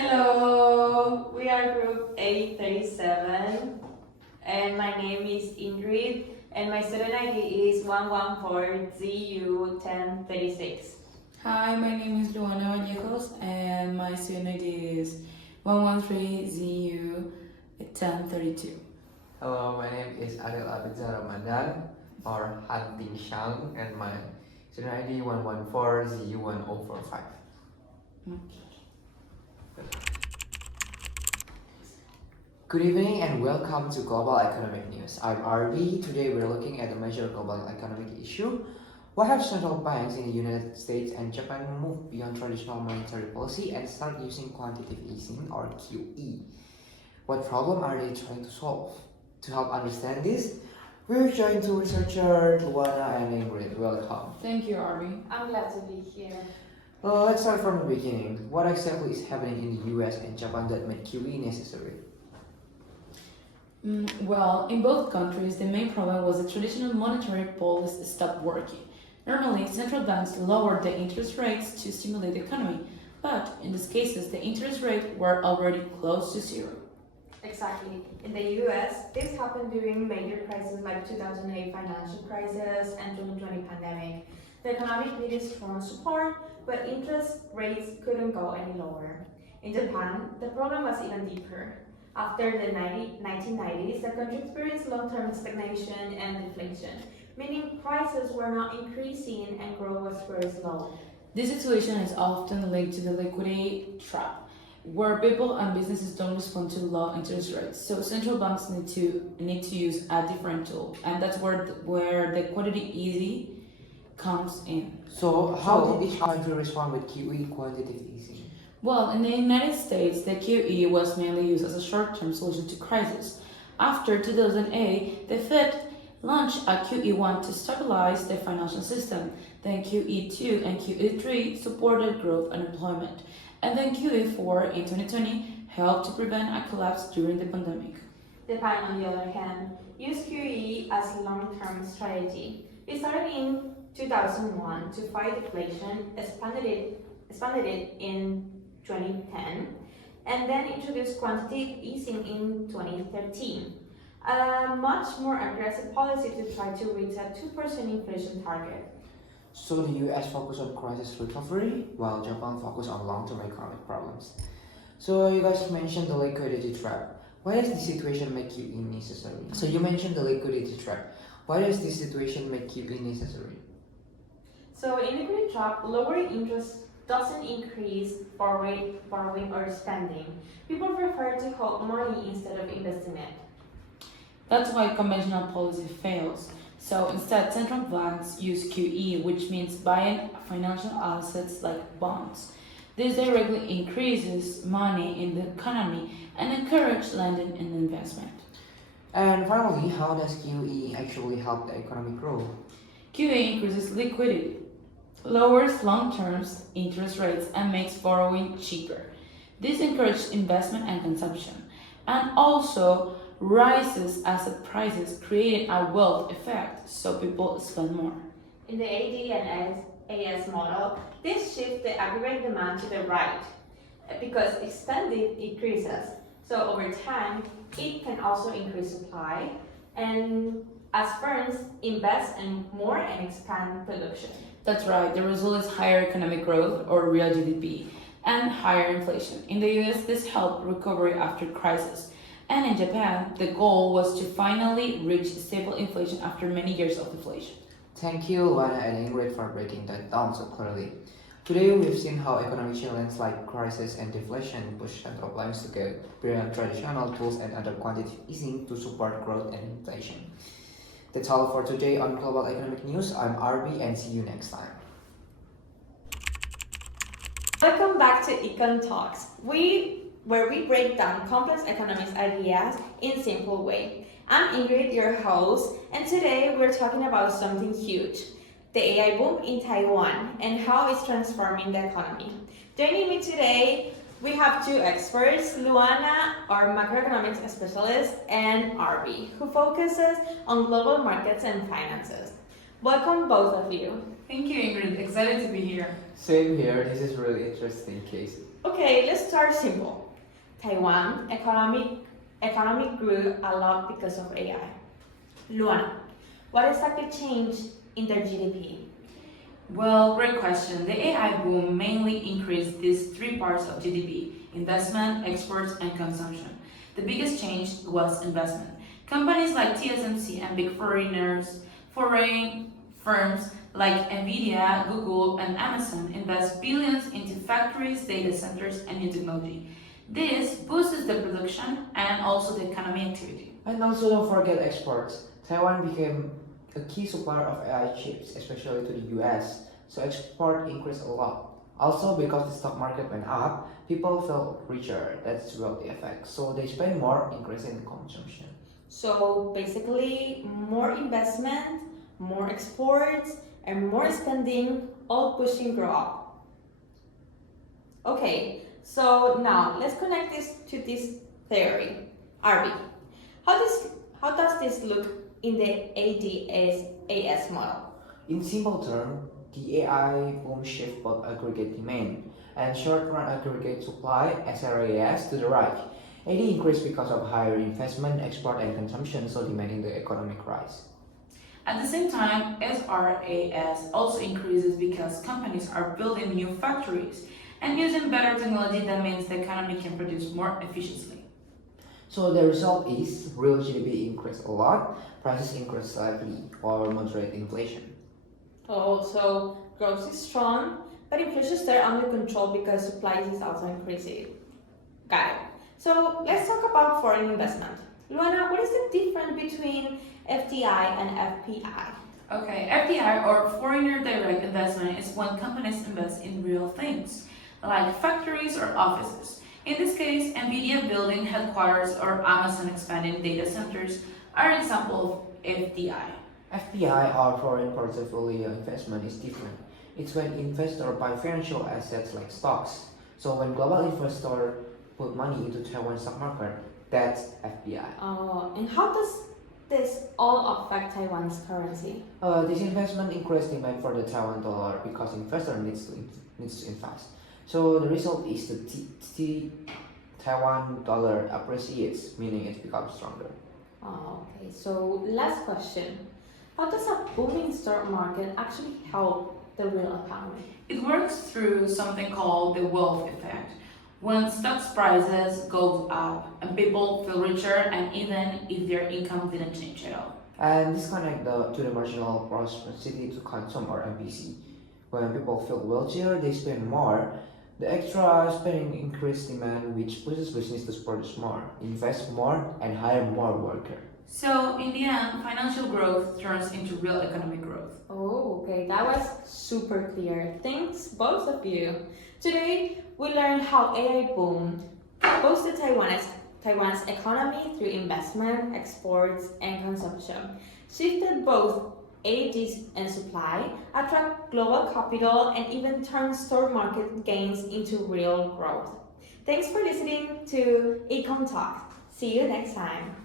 Hello, we are group A37 and my name is Ingrid and my student ID is 114ZU1036. Hi, my name is Luana Vallejos and my student ID is 113ZU1032. Hello, my name is Ariel Abidzar Ramadhan or Hunting Shang and my student ID 114ZU1045. Good evening and welcome to Global Economic News. I'm RB. Today we're looking at a major global economic issue. Why have central banks in the United States and Japan moved beyond traditional monetary policy and start using quantitative easing or QE? What problem are they trying to solve? To help understand this, we're joined to researcher Luana and Ingrid. Welcome. Thank you, Arby. I'm glad to be here. Let's start from the beginning. What exactly is happening in the US and Japan that made QE necessary? Well, in both countries, the main problem was the traditional monetary policy stopped working. Normally, central banks lowered the interest rates to stimulate the economy, but in these cases, the interest rates were already close to zero. Exactly. In the US, this happened during major crises like 2008 financial crisis and 2020 pandemic. The economic needed strong support, but interest rates couldn't go any lower. In Japan, the problem was even deeper. After the 1990s, the country experienced long-term stagnation and inflation, meaning prices were not increasing and growth was very slow. This situation is often linked to the liquidity trap, where people and businesses don't respond to low interest rates. So central banks need to use a different tool, and that's where the quantitative easing comes in. So, how did each country respond with QE quantitative easing? Well, in the United States, the QE was mainly used as a short-term solution to crisis. After 2008, the Fed launched a QE1 to stabilize the financial system. Then QE2 and QE3 supported growth and employment. And then QE4 in 2020 helped to prevent a collapse during the pandemic. Japan, on the other hand, used QE as a long-term strategy. It started in 2001 to fight inflation, expanded it in 2010, and then introduced quantitative easing in 2013. A much more aggressive policy to try to reach a 2% inflation target. So the US focused on crisis recovery, while Japan focused on long-term economic problems. So you guys mentioned the liquidity trap. Why does this situation make QE necessary? So you mentioned the liquidity trap. Why does this situation make QE necessary? So in liquidity trap, lowering interest doesn't increase borrowing or spending. People prefer to hold money instead of investing it. That's why conventional policy fails. So instead, central banks use QE, which means buying financial assets like bonds. This directly increases money in the economy and encourages lending and investment. And finally, how does QE actually help the economy grow? QE increases liquidity, lowers long-term interest rates, and makes borrowing cheaper. This encourages investment and consumption, and also rises asset prices, creating a wealth effect, so people spend more. In the AD and AS model, this shifts the aggregate demand to the right because spending increases. So over time, it can also increase supply, and as firms invest in more and expand production. That's right, the result is higher economic growth, or real GDP, and higher inflation. In the US, this helped recovery after crisis. And in Japan, the goal was to finally reach stable inflation after many years of deflation. Thank you, Luana and Ingrid, for breaking that down so clearly. Today, we've seen how economic challenges like crisis and deflation push central banks to go beyond traditional tools and other quantitative easing to support growth and inflation. That's all for today on Global Economic News. I'm RB and see you next time. Welcome back to Econ Talks, where we break down complex economics ideas in simple way. I'm Ingrid, your host, and today we're talking about something huge, the AI boom in Taiwan and how it's transforming the economy. Joining me today, we have two experts, Luana, our macroeconomics specialist, and RB, who focuses on global markets and finances. Welcome both of you. Thank you, Ingrid. Excited to be here. Same here. This is really interesting case. Okay, let's start simple. Taiwan economy grew a lot because of AI. Luana, what exactly changed in their GDP? Well, great question. The AI boom mainly increased these three parts of GDP: investment, exports, and consumption. The biggest change was investment. Companies like TSMC and big foreign firms like Nvidia, Google, and Amazon invest billions into factories, data centers, and new technology. This boosts the production and also the economy activity. And also don't forget exports. Taiwan became a key supplier of AI chips, especially to the US, so export increased a lot. Also, because the stock market went up, people felt richer. That's wealthy effect. So they spend more, increasing consumption. So basically, more investment, more exports, and more spending, all pushing growth. Okay, so now let's connect this to this theory. RB, how does this look in the ADS model? In simple terms, the AI boom shift both aggregate demand and short-run aggregate supply (SRAS) to the right. AD increased because of higher investment, export, and consumption, so demanding the economic rise. At the same time, SRAS also increases because companies are building new factories and using better technology. That means the economy can produce more efficiently. So the result is real GDP increased a lot, prices increased slightly, or moderate inflation. Oh, so growth is strong, but inflation is still under control because supply is also increasing. Got it. So let's talk about foreign investment. Luana, what is the difference between FDI and FPI? Okay, FDI or foreigner direct investment is when companies invest in real things, like factories or offices. In this case, Nvidia building headquarters or Amazon expanding data centers are examples of FDI. FPI or foreign portfolio investment is different. It's when investors buy financial assets like stocks. So when global investors put money into Taiwan stock market, that's FPI. Oh, and how does this all affect Taiwan's currency? This investment increased demand for the Taiwan dollar because investor needs to invest. So the result is the Taiwan dollar appreciates, meaning it becomes stronger. Oh, okay, so last question. How does a booming stock market actually help the real economy? It works through something called the wealth effect. When stocks prices go up and people feel richer and even if their income didn't change at all. And this connects to the marginal propensity to consume or MPC. When people feel wealthier, they spend more. The extra spending increases demand, which pushes business to produce more, invest more, and hire more workers. So in the end, financial growth turns into real economic growth. Oh, okay, that was super clear. Thanks, both of you. Today, we learned how AI boom boosted Taiwan's economy through investment, exports, and consumption, shifted both ADs and supply, attract global capital, and even turn stock market gains into real growth. Thanks for listening to Econ Talk. See you next time.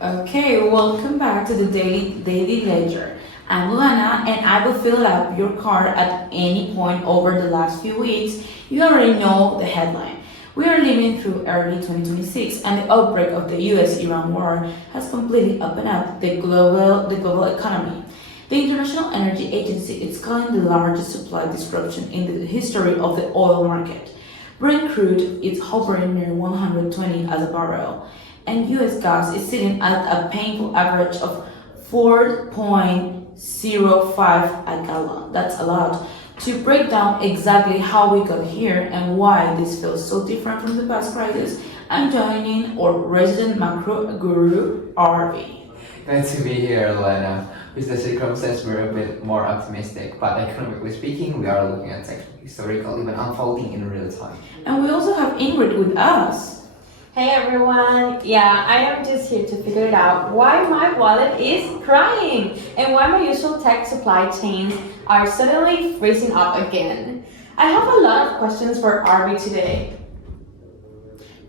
Okay, welcome back to the Daily Ledger. I'm Luana and I will fill up your card at any point over the last few weeks. You already know the headline. We are living through early 2026 and the outbreak of the US-Iran war has completely opened up the global economy. The International Energy Agency is calling the largest supply disruption in the history of the oil market. Brent crude is hovering near 120 as a barrel, and US gas is sitting at a painful average of 4.05 a gallon. That's a lot. To break down exactly how we got here and why this feels so different from the past crisis, I'm joining our resident macro guru, RV. Glad to be here, Luana. With the circumstance, we're a bit more optimistic, but economically speaking, we are looking at technical, historical, even unfolding in real time. And we also have Ingrid with us. Hey everyone! Yeah, I am just here to figure it out why my wallet is crying and why my usual tech supply chains are suddenly freezing up again. I have a lot of questions for RB today.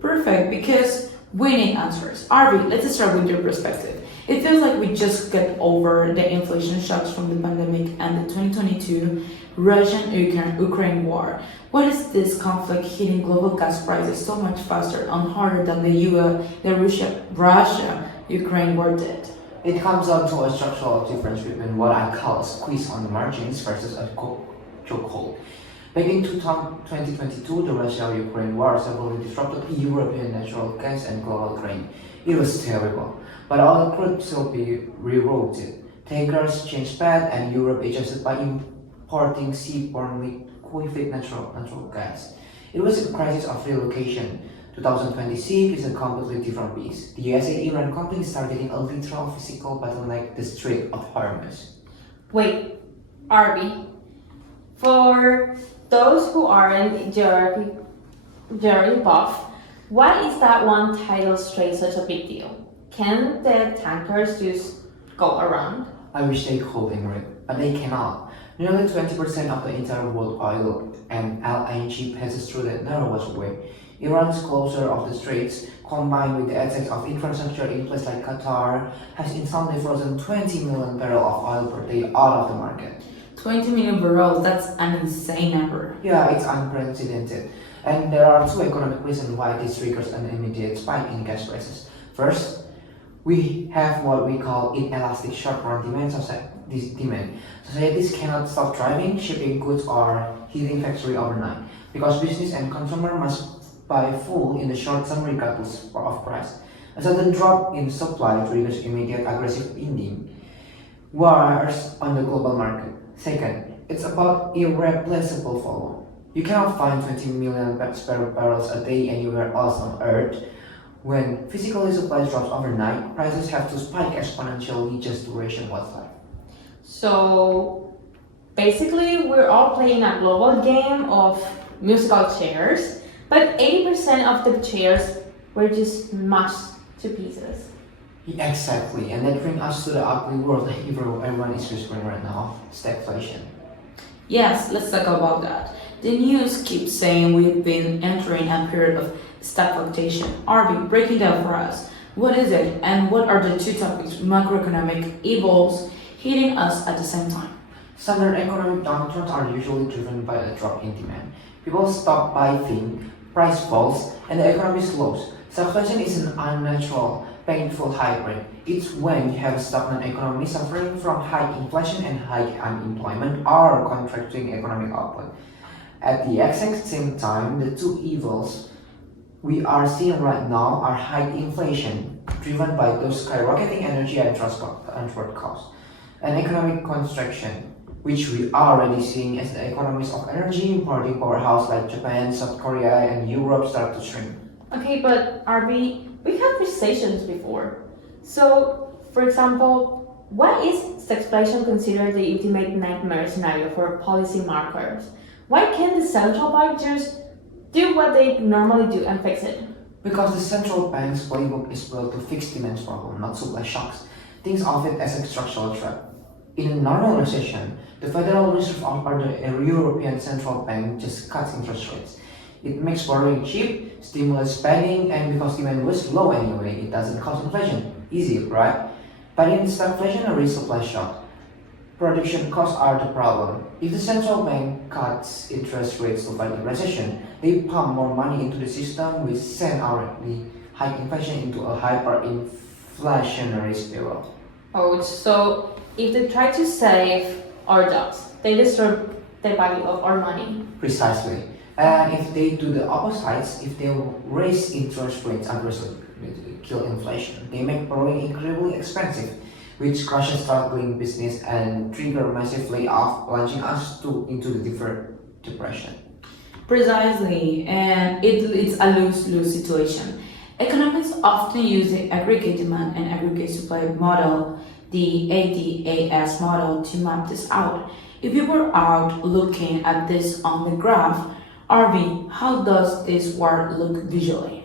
Perfect, because we need answers. RV, let's start with your perspective. It feels like we just got over the inflation shocks from the pandemic and the 2022 Russian-Ukraine war. Why is this conflict hitting global gas prices so much faster and harder than the Russia-Ukraine war did? It comes down to a structural difference between what I call a squeeze on the margins versus a chokehold. Back in 2022, the Russia-Ukraine war severely disrupted European natural gas and global grain. It was terrible, but oil could still be rerouted. Tankers changed path, and Europe adjusted by importing seaborne liquefied natural gas. It was a crisis of relocation. 2026 is a completely different beast. The USA-Iran conflict started getting a literal physical bottleneck, the Strait of Hormuz. Wait, Arby, for those who aren't Jerry buff, why is that one tidal strait such a big deal? Can the tankers just go around? I wish they could, Ingrid, but they cannot. Nearly 20% of the entire world oil and LNG passes through that narrowest way. Iran's closure of the straits, combined with the excess of infrastructure in places like Qatar, has instantly frozen 20 million barrels of oil per day out of the market. 20 million barrels, that's an insane number. Yeah, it's unprecedented. And there are two economic reasons why this triggers an immediate spike in gas prices. First, we have what we call inelastic short-run demand. Societies cannot stop driving, shipping goods, or heating factory overnight because business and consumer must buy full in the short term regardless of price. A sudden drop in supply triggers immediate aggressive bidding wars on the global market. Second, it's about irreplaceable volume. You cannot find 20 million spare barrels a day anywhere else on Earth. When physically supply drops overnight, prices have to spike exponentially just to ration what's left. So basically, we're all playing a global game of musical chairs, but 80% of the chairs were just mashed to pieces. Exactly, and that brings us to the ugly world that everyone is whispering right now, stagflation. Yes, let's talk about that. The news keeps saying we've been entering a period of stagflation. Arby, break it down for us. What is it, and what are the two topics, macroeconomic evils, hitting us at the same time? Standard economic downturns are usually driven by a drop in demand. People stop buying, price falls, and the economy slows. Stagflation is an unnatural, painful hybrid. It's when you have a stagnant economy suffering from high inflation and high unemployment or contracting economic output. At the exact same time, the two evils we are seeing right now are high inflation, driven by those skyrocketing energy and transport costs, and economic contraction, which we are already seeing as the economies of energy importing powerhouses like Japan, South Korea, and Europe start to shrink. Okay, but Arby, we had recessions before. So, for example, why is stagflation considered the ultimate nightmare scenario for policy markers? Why can't the central bank just do what they normally do and fix it? Because the central bank's playbook is built to fix demand problem, not supply shocks. Think of it as a structural threat. In a normal recession, the Federal Reserve or the European Central Bank just cuts interest rates. It makes borrowing cheap, stimulates spending, and because demand was low anyway, it doesn't cause inflation. Easy, right? But in stagflationary supply shock, production costs are the problem. If the central bank cuts interest rates to fight the recession, they pump more money into the system, which send already high inflation into a hyperinflationary spiral. Oh, so if they try to save our jobs, they disturb the value of our money. Precisely. And if they do the opposites, if they raise interest rates aggressively to kill inflation, they make borrowing incredibly expensive, which crushes struggling business and trigger massive layoff, plunging us into the depression. Precisely, and it's a lose-lose situation. Economists often use the aggregate demand and aggregate supply model, the ADAS model, to map this out. If you were out looking at this on the graph, RV, how does this work look visually?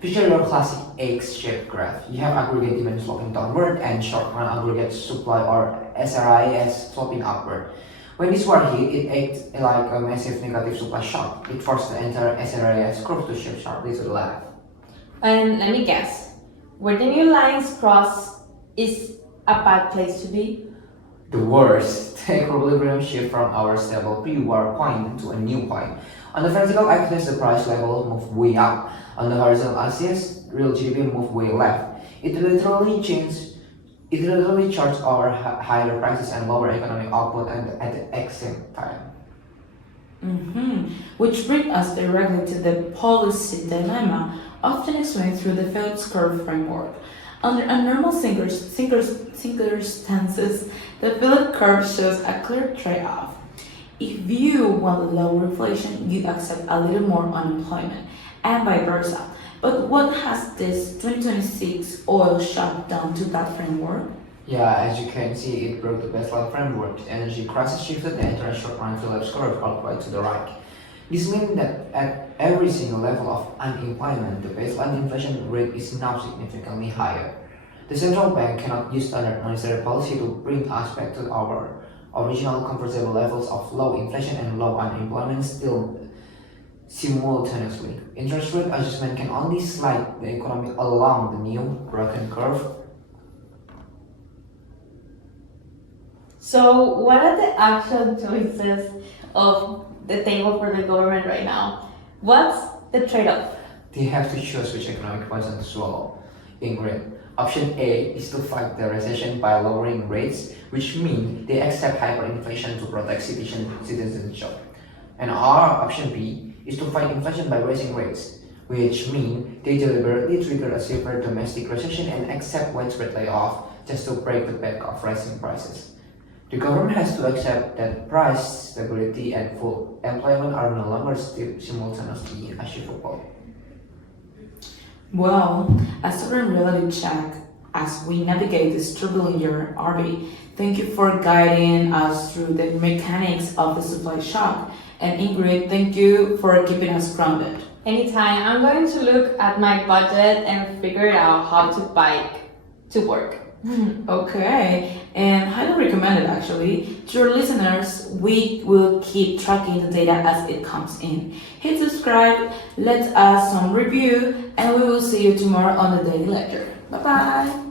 Picture your classic X-shaped graph. You have aggregate demand sloping downward and short-run aggregate supply or SRIS sloping upward. When this were hit, it acts like a massive negative supply shock. It forced the entire SRIS curve to shift sharply to the left. And let me guess, where the new lines cross is a bad place to be? The worst, the equilibrium shift from our stable pre-war point to a new point. On the vertical axis, the price level moved way up. On the horizontal axis, real GDP moved way left. It literally charged our higher prices and lower economic output at the same time. Which brings us directly to the policy dilemma, often explained through the Phillips curve framework. Under a normal circumstances, the Phillips curve shows a clear trade-off. If you want lower inflation, you accept a little more unemployment, and vice versa. But what has this 2026 oil shock done to that framework? Yeah, as you can see, it broke the baseline framework. The energy crisis shifted the entire short-run Phillips curve all the way to the right. This means that at every single level of unemployment, the baseline inflation rate is now significantly higher. The central bank cannot use standard monetary policy to bring us back to our original comfortable levels of low inflation and low unemployment still simultaneously. Interest rate adjustment can only slide the economy along the new broken curve. So, what are the actual choices of the table for the government right now? What's the trade-off? They have to choose which economic poison to swallow. In green, option A is to fight the recession by lowering rates, which means they accept hyperinflation to protect citizenship. And our option B is to fight inflation by raising rates, which means they deliberately trigger a severe domestic recession and accept widespread layoff just to break the back of rising prices. The government has to accept that price stability and full employment are no longer simultaneously achievable. Well, a sudden reality check as we navigate this turbulent year, RB. Thank you for guiding us through the mechanics of the supply shock. And Ingrid, thank you for keeping us grounded. Anytime. I'm going to look at my budget and figure out how to bike to work. Okay, and highly recommend it actually. To your listeners, we will keep tracking the data as it comes in. Hit subscribe, let us some review, and we will see you tomorrow on the Daily Ledger. Bye bye.